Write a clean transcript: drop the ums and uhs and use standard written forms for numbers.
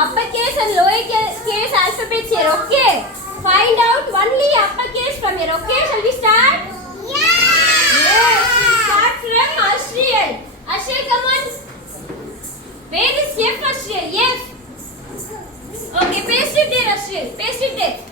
uppercase and lowercase alphabets here, okay? Find out only uppercase from here, okay? Shall we start? Yes, we start from Ashriel. Ashriel, come on. Where is F, Ashriel? F. Okay, paste it there, Ashriel. Paste it there.